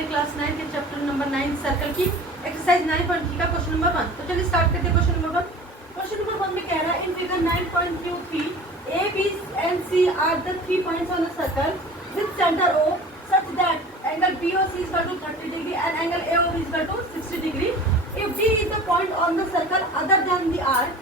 वाले क्लास 9 के chapter number 9 circle की एक्सरसाइज 9.3 का क्वेश्चन नंबर 1। तो चलिए स्टार्ट करते हैं क्वेश्चन नंबर 1। क्वेश्चन नंबर 1 में कह रहा है in figure 9.3 A, B and C are the 3 points on the circle with center O such that angle BOC is equal to 30 degree and angle AOB is equal to 60 degree. If D is the point on the circle other than the arc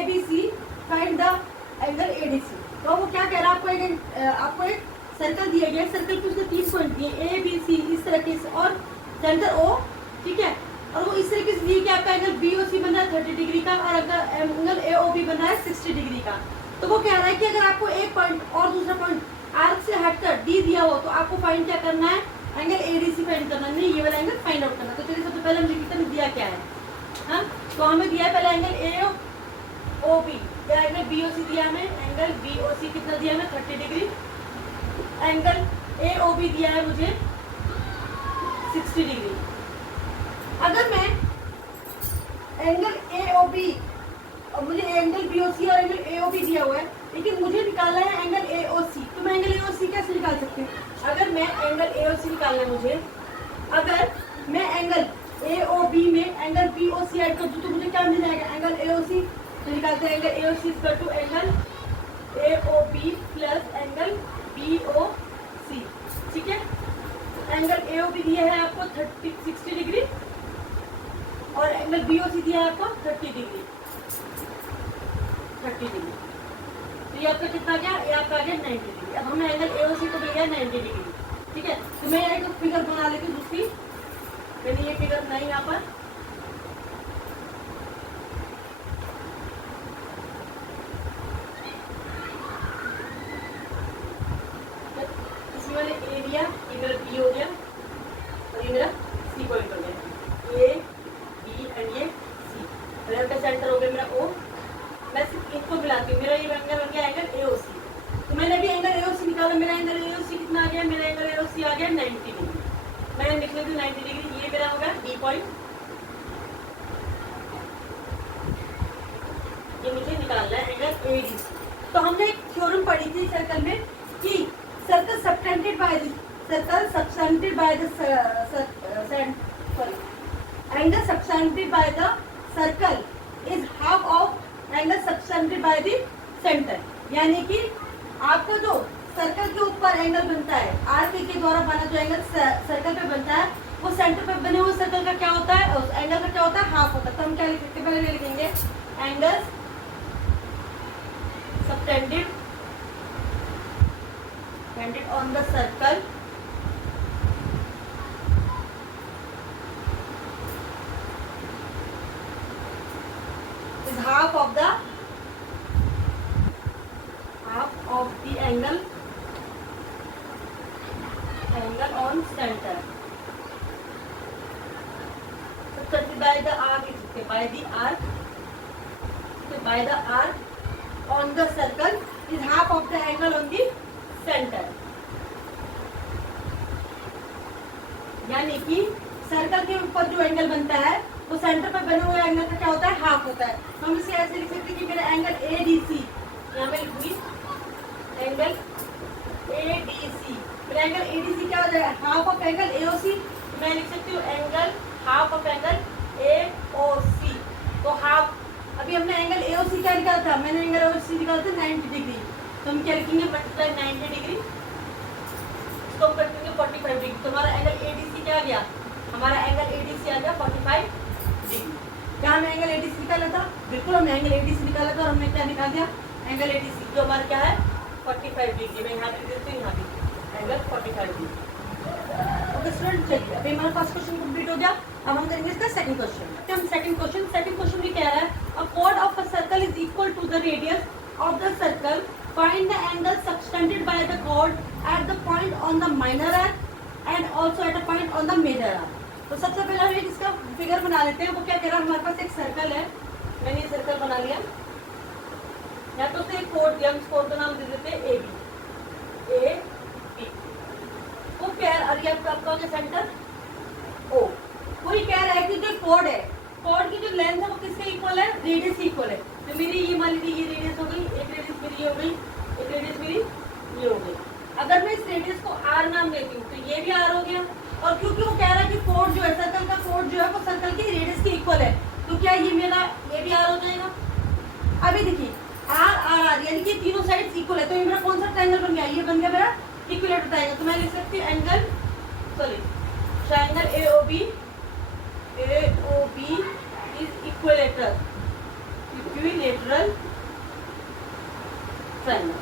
ABC, find the angle ADC. तो वो क्या कह रहा है, आपको एक circle दिया गया, सर्कल पे उसने 3 पॉइंट दिए A B C इस तरीके से और सेंटर O, ठीक है। और वो इस तरीके से दिए कि आपका एंगल BOC बन रहा है 30 डिग्री का और अगर एंगल AOB बन रहा है 60 डिग्री का। तो वो कह रहा है कि अगर आपको एक पॉइंट और दूसरा पॉइंट आर्क से हटकर डी दिया हो तो आपको फाइंड क्या करना है, एंगल ADC फाइंड करना, नहीं ये वाला एंगल फाइंड आउट करना। तो चलिए सबसे पहले हम लिखते हैं दिया क्या है। हाँ, तो हमें दिया है पहले एंगल AOB या एंगल BOC दिया हमें, एंगल BOC कितना दिया हमें 30 डिग्री, एंगल AOB दिया है मुझे 60 डिग्री। अगर मैं एंगल AOB और मुझे एंगल BOC और एंगल AOB दिया हुआ है लेकिन मुझे निकालना है एंगल AOC, तो मैं एंगल AOC कैसे निकाल सकती हूँ? अगर मैं एंगल AOC निकालना है मुझे, अगर मैं एंगल AOB में एंगल BOC ऐड कर दूँ तो मुझे क्या मिल जाएगा, एंगल AOC। तो निकालते हैं angle AOC equal to angle AOB plus angle BOC, ठीक है। एंगल AOB दिया है आपको 60 डिग्री और एंगल BOC दिया है आपको 30 डिग्री। तो ये आपका कितना गया, ये आपका आ गया 90 डिग्री। अब हमें एंगल AOC को मिल गया 90 डिग्री, ठीक है। तो मैं एक फिगर बना लेती हूँ दूसरी, मैंने ये फिगर बनाई यहाँ पर। इसमें मैंने A लिया, ये मेरा B हो गया और ये मेरा C पॉइंट हो गया। A, B एंड ये C। और यहाँ का सेंटर हो गया मेरा O। मैं सिर्फ इनको मिलाती हूँ, मेरा ये एंगल बन गया एंगल AOC। तो मैंने भी एंगल AOC निकाला, मेरा एंगल AOC कितना आ गया, मेरा एंगल AOC आ गया 90 डिग्री। मैंने लिख लेती हूँ 90 डिग्री, ये मेरा होगा B पॉइंट, ये मुझे निकालना है एंगल ADC। तो हमने एक थ्योरम पढ़ी थी सर्कल में कि circle subtended by the circle subtended by the angle subtended by the circle is half of angle subtended by the centre. यानी कि आपका जो सर्कल के ऊपर एंगल बनता है, आर्क के द्वारा बना जो एंगल सर्कल पे बनता है वो सेंटर पे बने हुए सर्कल का क्या होता है, उस एंगल का क्या होता है, हाफ होता है। तो हम क्या लिख सकते हैं, पहले लिखेंगे angle subtended on the circle is half of the angle on center subtended by the arc by the arc on the circle is half of the angle on the center। यानी कि सर्कल के ऊपर जो angle बनता है वो centre पर बने हुए एंगल का क्या होता है, हाफ होता है। तो हम इसे ऐसे लिख सकते हैं कि मेरा एंगल ADC, यहाँ पे लिखूंगी एंगल ADC, मेरा एंगल ADC क्या हो जाएगा, हाफ ऑफ एंगल AOC। तो मैं लिख सकती हूँ angle half of angle AOC। तो हाफ, अभी हमने एंगल AOC क्या निकाला था, मैंने एंगल AOC निकाला था 90 डिग्री। तो हम क्या लिखेंगे, मल्टीप्लाई 90 डिग्री, इसको हम करेंगे 45 डिग्री। तो हमारा एंगल ADC क्या आ गया, हमारा एंगल ADC आ गया 45 डिग्री। क्या हमें एंगल ADC निकाला था, बिल्कुल हमने एंगल ADC निकाला था और हमने क्या निकाल दिया, एंगल ADC जो हमारा क्या है 45 डिग्री। मैं यहाँ पे देती हूँ, यहाँ पे एंगल 45 डिग्री। ओके स्टूडेंट, चलिए अभी हमारा फर्स्ट क्वेश्चन कंप्लीट हो गया। अब हम करेंगे इसका सेकंड क्वेश्चन। हम सेकंड क्वेश्चन भी कह रहा है अ chord of a circle is equal to the radius of the circle, find the angle subtended by the chord at the point on the minor arc and also at a point on the major arc। तो सबसे पहले हम एक इसका figure बना लेते हैं। वो क्या कह रहा है, हमारे पास एक सर्कल है, मैंने ये सर्कल बना लिया, या तो उसे एक कोड दिया, हम इस कोड का नाम दे देते हैं AB। वो कह रहा है आपका हो गया सेंटर O। वो ये कह रहा है कि जो कोड है, कोड की जो लेंथ है वो किसके इक्वल है, रेडियस इक्वल है। तो मेरी ये मान लीजिए ये रेडियस हो गई, एक रेडियस मेरी ये हो गई, एक रेडियस मेरी ये हो गई। अगर मैं इस रेडियस को R नाम देती हूँ तो ये भी R हो गया। और क्योंकि वो कह ऑफ सर्कल के रेडियस के इक्वल है, तो क्या ये मेरा ये भी आर हो जाएगा। अभी देखिए आर आर आर यानी कि तीनों साइड्स इक्वल है, तो ये मेरा कौन सा ट्रायंगल बन गया, ये बन गया मेरा इक्विलेटरल ट्रायंगल। तो मैं लिख सकती हूँ angle sorry triangle AOB is equilateral triangle,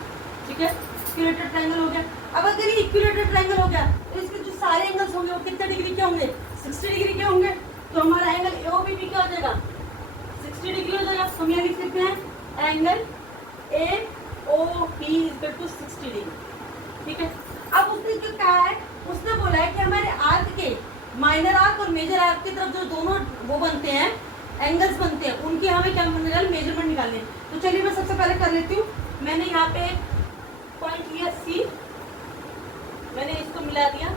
ठीक है। इक्विलेटरल ट्रायंगल हो गया। अब अगर ये इक्विलेटरल ट्रायंगल हो गया तो इसके जो सारे एंगल्स होंगे वो कितने डिग्री के होंगे, 60 डिग्री के होंगे। तो हमारा एंगल एओबी भी क्या हो जाएगा, 60 डिग्री हो जाएगा। हम यहाँ लिख सकते हैं angle AOB equal to 60 degree, ठीक है। अब उसने जो कहा है, उसने बोला है कि हमारे आर्क के माइनर आर्क और मेजर आर्क की तरफ जो दोनों वो बनते हैं एंगल्स बनते हैं, उनकी हमें क्या मेजरमेंट निकालने। तो चलिए मैं सबसे पहले कर लेती हूँ। मैंने यहाँ पे पॉइंट लिया सी, मैंने इसको मिला दिया।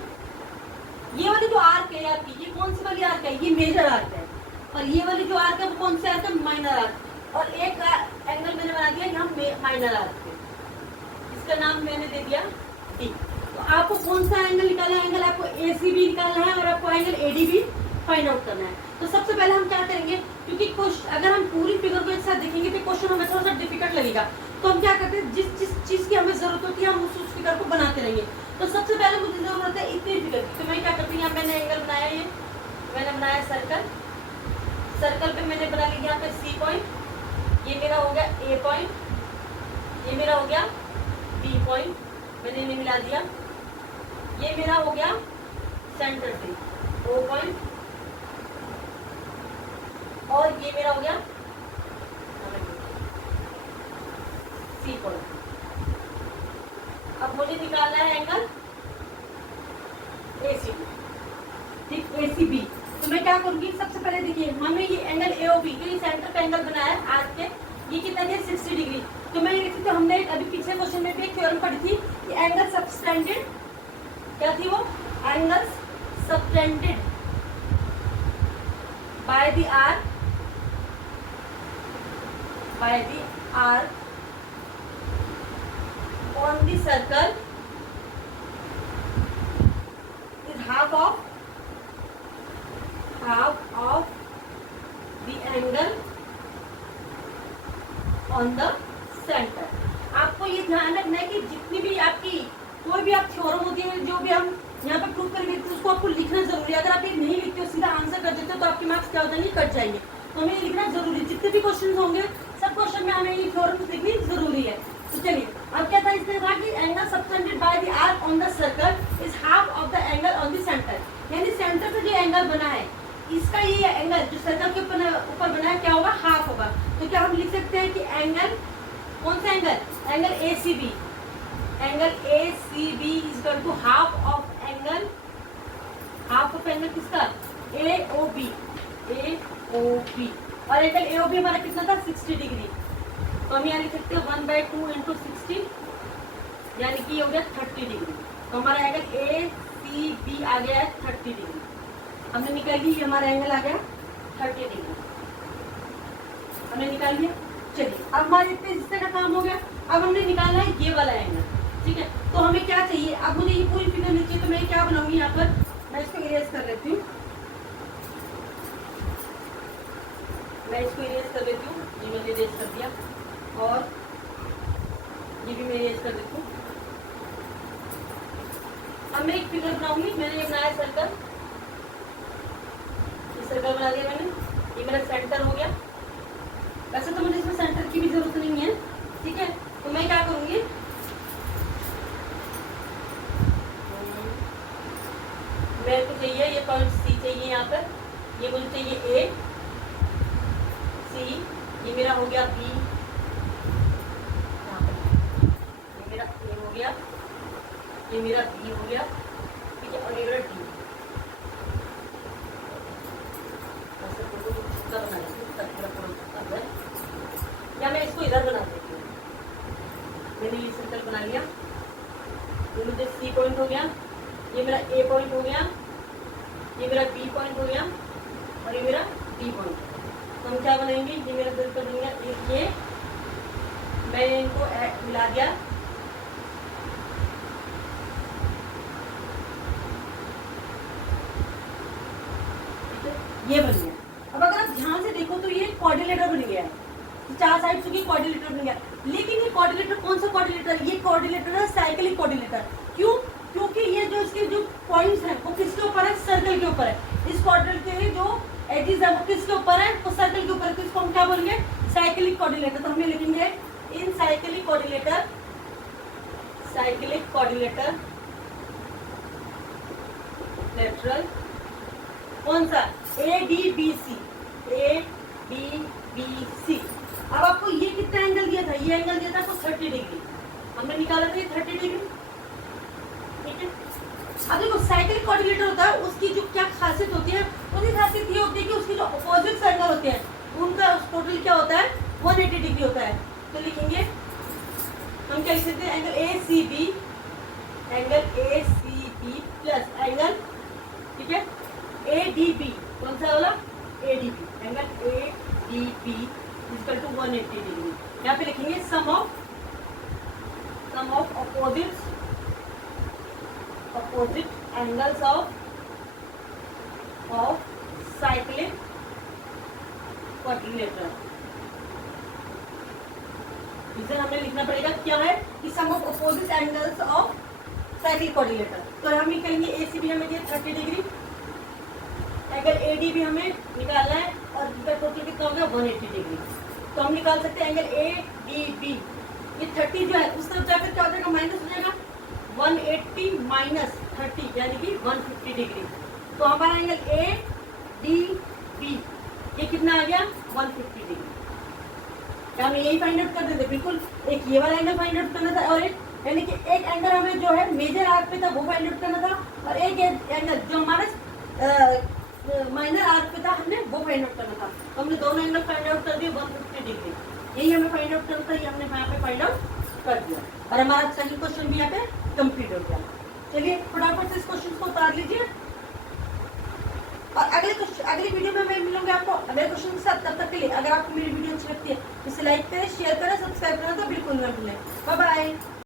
ये वाली जो आर्क है आपकी, ये कौन सी वाली आर्क है, ये मेजर आर्क है। और ये वाली जो आर्क है वो कौन सी आर्क है, माइनर आर्क। और एक एंगल मैंने बना दिया यहाँ माइनर आर्क पे, इसका नाम मैंने दे दिया डी। तो आपको कौन सा एंगल निकालना है, एंगल आपको एसीबी निकालना है और आपको एंगल एडीबी फाइंड आउट करना है। तो सबसे पहले हम क्या करेंगे, क्योंकि अगर हम पूरी फिगर को एक साथ देखेंगे तो क्वेश्चन हमें थोड़ा सा डिफिकल्ट लगेगा। तो हम क्या करते हैं, जिस चीज की हमें जरूरत होती है हम उस फिगर को बनाते रहेंगे। तो सबसे पहले मुझे जरूरत है इतनी फिगर की। तो मैं क्या करती हूँ, मैंने एंगल बनाया, ये मैंने बनाया सर्कल, सर्कल पे मैंने बना लिया यहाँ पे सी पॉइंट, ये मेरा हो गया ए पॉइंट, ये मेरा हो गया बी पॉइंट, मैंने इन्हें मिला दिया। ये मेरा हो गया सेंटर से ओ पॉइंट, और ये मेरा हो गया सी पॉइंट। अब मुझे निकालना है एंगल एसीबी, ठीक, एसीबी। तो मैं क्या करूंगी, सबसे पहले देखिए हमें ये एंगल एओबी जो ये सेंटर पे एंगल बनाया है आज के, ये कितना है 60 डिग्री। तो मैं ये तो हमने अभी पिछले क्वेश्चन में भी एक थ्योरम पढ़ी थी कि एंगल सबटेंडेड, क्या थी वो, angle subtended by the arc on the circle is half of the angle on the center। आपको ये ध्यान रखना है कि जितनी भी आपकी कोई भी आप थ्योरम होती है, जो भी हम यहाँ पे प्रूव करेंगे, तो उसको आपको लिखना जरूरी है। अगर आप ये नहीं लिखते हो, सीधा आंसर कर देते हो, तो आपके मार्क्स क्या हो जाएंगे, कट जाएंगे। तो हमें लिखना जरूरी है। जितने भी क्वेश्चन होंगे सब क्वेश्चन में हमें ये थ्योरम लिखनी जरूरी है। तो चलिए अब क्या था, इसने कहा कि angle subtended by the arc on the circle is half of the angle on the centre. यानी सेंटर पे जो एंगल बना है, इसका ये एंगल जो सर्कल के ऊपर बना है क्या होगा, हाफ होगा। तो क्या हम लिख सकते हैं कि एंगल, कौन सा angle, angle ACB, angle ACB is equal to half of angle किसका, एओबी, और एंगल एओबी हमारा कितना था, 60 डिग्री। तो हम यहाँ लिख सकते हैं 1/2 × 60, यानी कि हो गया 30 डिग्री। तो हमारा एंगल एसीबी आ गया है 30 डिग्री। हमने निकाल ली, हमारा एंगल आ गया 30 डिग्री, हमने निकाल लिया। चलिए अब हमारे इतने हिस्से का काम हो गया। अब हमने निकालना है ये वाला एंगल, ठीक है। तो हमें क्या चाहिए, अब मुझे ये पूरी फिगर नहीं चाहिए, तो मैं क्या बनाऊंगी यहाँ पर, मैं इसको इरेज कर लेती हूँ, ये मैंने इरेज कर दिया, और ये भी मैं इरेज कर देती हूँ। अब मैं एक फिगर बनाऊंगी। मैंने ये बनाया सर्कल, ये सर्कल बना दिया मैंने, ये मेरा सेंटर हो गया। वैसे तो मुझे इसमें सेंटर की भी जरूरत नहीं है, ठीक है। तो मैं क्या करूंगी, मेरे को चाहिए ये पॉइंट सी चाहिए यहाँ पर, ये मुझे चाहिए ए सी, ये मेरा हो गया बी, ये मेरा ए हो गया, ये मेरा बी हो गया, ठीक है, और ये मेरा डी। बना या मैं इसको इधर बना देती हूँ। मैंने ये सर्कल बना लिया, ये मुझे सी पॉइंट हो गया, ये मेरा ए पॉइंट हो गया, ये मेरा बी पॉइंट हो गया, और ये मेरा डी पॉइंट। तो हम क्या बनाएंगे, ये मेरा सर्कल बन गया, एक ये मैंने इनको मिला दिया, ठीक है। ये बन गया। अब अगर आप ध्यान से देखो तो ये क्वाड्रिलेटर बन गया है, चार साइड्स की क्वाड्रिलेटर बन गया। लेकिन ये क्वाड्रिलेटर कौन सा क्वाड्रिलेटर? ये क्वाड्रिलेटर है साइक्लिक क्वाड्रिलेटर। क्यों? क्योंकि ये जो इसके जो पॉइंट्स हैं वो किसके ऊपर है? सर्कल के ऊपर है। इस क्वाड्रिलेटर के जो एजेस है वो किसके ऊपर है? वो सर्कल के ऊपर है। तो इसको हम क्या बोलेंगे? Cyclic quadrilateral. तो हमें लिखेंगे इन cyclic quadrilateral, cyclic quadrilateral lateral कौन सा? ADBC, ADBC। अब आपको ये कितना एंगल दिया था? ये एंगल दिया था आपको 30 डिग्री, हमने निकाला था ये 30 डिग्री, ठीक है। अब देखो साइक्लिक क्वाड्रिलेटर होता है, उसकी जो क्या खासियत होती है? उसकी खासियत ये होती है कि उसके जो अपोजिट एंगल होते हैं उनका टोटल क्या होता है? 180 डिग्री होता है। तो लिखेंगे हम क्या लिख सकते हैं? Angle ACB, angle ACB plus angle, ठीक है, ADB। कौन सा वाला? ADB, angle ADB equal to 180 degree. यहाँ पे लिखेंगे sum of opposite angles of cyclic quadrilateral. इसे हमें लिखना पड़ेगा क्या है कि sum of opposite angles of cyclic quadrilateral. तो हम ये कहेंगे ACB हमें दिया 30 डिग्री, एंगल ADB हमें निकालना है और इसका टोटल कितना हो गया? 180 डिग्री। तो हम निकाल सकते हैं एंगल ADB, ये 30 जो है उस तरफ जाकर क्या हो जाएगा? माइनस हो जाएगा। 180 माइनस 30 यानी कि 150 डिग्री। तो हमारा एंगल ADB ये कितना आ गया? 150 डिग्री। क्या हम यही फाइंड आउट कर देते? बिल्कुल, एक ये वाला एंगल फाइंड आउट करना था और एक यानी कि एक एंगल हमें जो है मेजर आर्क पे था वो फाइंड आउट करना था और एक एंगल जो हमारा माइनर आर्क पे था हमने वो फाइंड आउट करना था। तो हमने दोनों एंगल फाइंड आउट कर दिए 150 डिग्री। यही हमें फाइंड आउट करना था, ये हमने यहाँ पे फाइंड आउट कर दिया और हमारा सेकंड क्वेश्चन भी यहाँ पे कंप्लीट हो गया। चलिए फटाफट से इस क्वेश्चन को उतार लीजिए और अगली वीडियो में मैं मिलूंगी आपको अगले क्वेश्चन के साथ। तब तक के लिए अगर आपको मेरी वीडियो अच्छी लगती है तो इसे लाइक करें, शेयर करें, सब्सक्राइब करें तो बिल्कुल ना भूलें। Bye bye.